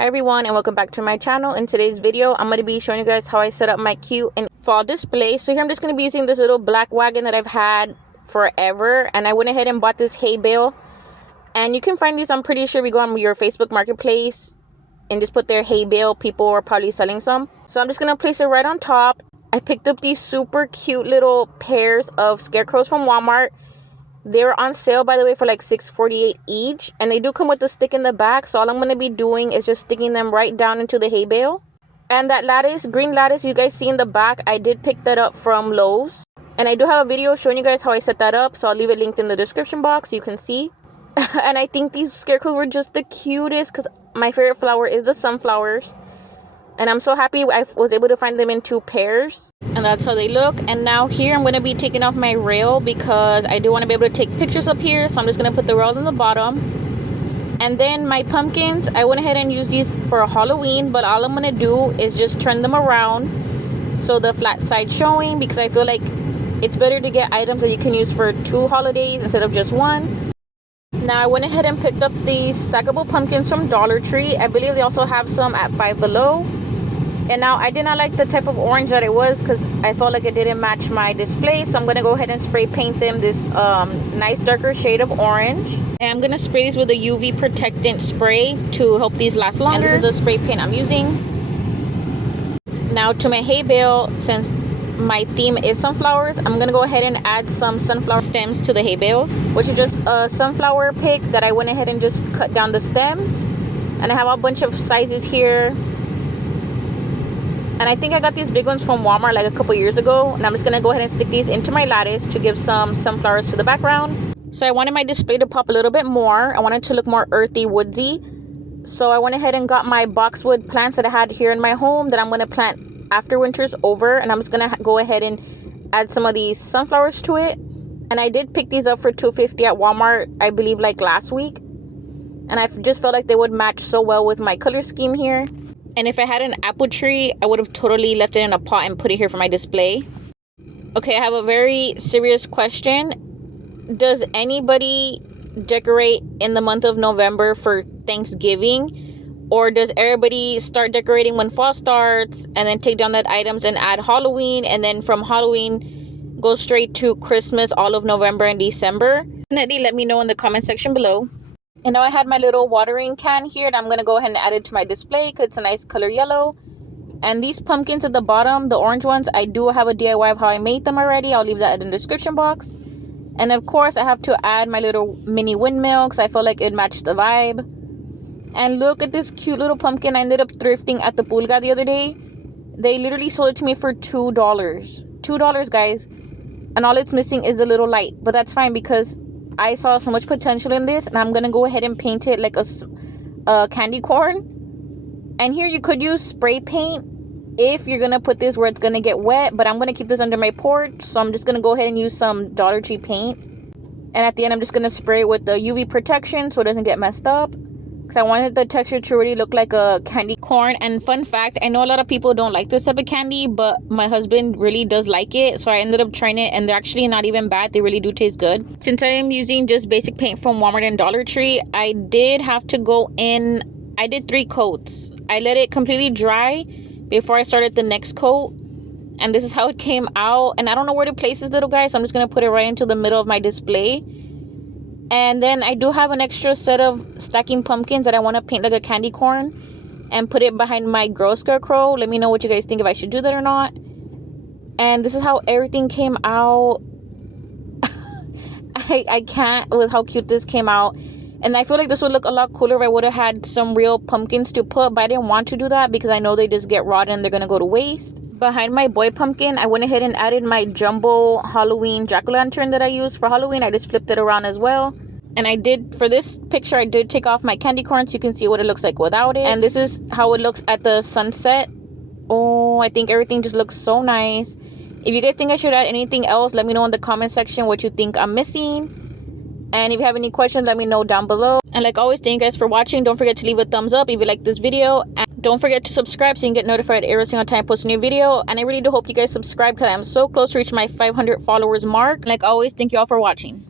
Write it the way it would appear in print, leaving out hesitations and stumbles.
Hi everyone, and welcome back to my channel. In today's video, I'm going to be showing you guys how I set up my cute and fall display. So here I'm just going to be using this little black wagon that I've had forever, and I went ahead and bought this hay bale. And you can find these, I'm pretty sure, we go on your Facebook marketplace and just put their hay bale. People are probably selling some. So I'm just going to place it right on top. I picked up these super cute little pairs of scarecrows from Walmart. They're on sale, by the way, for like $6.48 each, and they do come with a stick in the back. So all I'm going to be doing is just sticking them right down into the hay bale. And that lattice, green lattice you guys see in the back, I did pick that up from Lowe's, and I do have a video showing you guys how I set that up, so I'll leave it linked in the description box so you can see. And I think these scarecrows were just the cutest because my favorite flower is the sunflowers. And I'm so happy I was able to find them in 2 pairs. And that's how they look. And now here I'm going to be taking off my rail because I do want to be able to take pictures up here. So I'm just going to put the rail on the bottom. And then my pumpkins, I went ahead and used these for Halloween. But all I'm going to do is just turn them around so the flat side showing. Because I feel like it's better to get items that you can use for 2 holidays instead of just 1. Now I went ahead and picked up these stackable pumpkins from Dollar Tree. I believe they also have some at Five Below. And now I did not like the type of orange that it was because I felt like it didn't match my display. So I'm going to go ahead and spray paint them this nice darker shade of orange. And I'm going to spray these with a UV Protectant Spray to help these last longer. And this is the spray paint I'm using. Now to my hay bale, since my theme is sunflowers, I'm going to go ahead and add some sunflower stems to the hay bales, which is just a sunflower pick that I went ahead and just cut down the stems. And I have a bunch of sizes here. And I think I got these big ones from Walmart like a couple years ago. And I'm just going to go ahead and stick these into my lattice to give some sunflowers to the background. So I wanted my display to pop a little bit more. I wanted to look more earthy, woodsy. So I went ahead and got my boxwood plants that I had here in my home that I'm going to plant after winter's over. And I'm just going to go ahead and add some of these sunflowers to it. And I did pick these up for $2.50 at Walmart, I believe like last week. And I just felt like they would match so well with my color scheme here. And if I had an apple tree, I would have totally left it in a pot and put it here for my display. Okay, I have a very serious question. Does anybody decorate in the month of November for Thanksgiving? Or does everybody start decorating when fall starts and then take down that items and add Halloween? And then from Halloween, go straight to Christmas all of November and December? Definitely let me know in the comment section below. And now I had my little watering can here and I'm going to go ahead and add it to my display because it's a nice color yellow. And these pumpkins at the bottom, the orange ones, I do have a DIY of how I made them already. I'll leave that in the description box. And of course, I have to add my little mini windmill because I felt like it matched the vibe. And look at this cute little pumpkin I ended up thrifting at the Pulga the other day. They literally sold it to me for $2. $2, guys. And all it's missing is the little light. But that's fine because I saw so much potential in this, and I'm going to go ahead and paint it like a candy corn. And here you could use spray paint if you're going to put this where it's going to get wet, but I'm going to keep this under my porch, so I'm just going to go ahead and use some Dollar Tree paint. And at the end, I'm just going to spray it with the UV protection so it doesn't get messed up. Because I wanted the texture to really look like a candy corn. And fun fact, I know a lot of people don't like this type of candy, but my husband really does like it. So I ended up trying it and they're actually not even bad. They really do taste good. Since I am using just basic paint from Walmart and Dollar Tree, I did have to go in. I did 3 coats. I let it completely dry before I started the next coat. And this is how it came out. And I don't know where to place this little guy, so I'm just going to put it right into the middle of my display. And then I do have an extra set of stacking pumpkins that I want to paint like a candy corn and put it behind my girl scarecrow. Let me know what you guys think, if I should do that or not. And this is how everything came out. I can't with how cute this came out. And I feel like this would look a lot cooler if I would have had some real pumpkins to put, but I didn't want to do that because I know they just get rotten and they're going to go to waste. Behind my boy pumpkin, I went ahead and added my jumbo Halloween jack-o'-lantern that I used for Halloween. I just flipped it around as well. And I did, for this picture, I did take off my candy corn so you can see what it looks like without it. And this is how it looks at the sunset. Oh, I think everything just looks so nice. If you guys think I should add anything else, let me know in the comment section what you think I'm missing. And if you have any questions, let me know down below. And like always, thank you guys for watching. Don't forget to leave a thumbs up if you like this video. And don't forget to subscribe so you can get notified every single time I post a new video. And I really do hope you guys subscribe because I'm so close to reaching my 500 followers mark. And like always, thank you all for watching.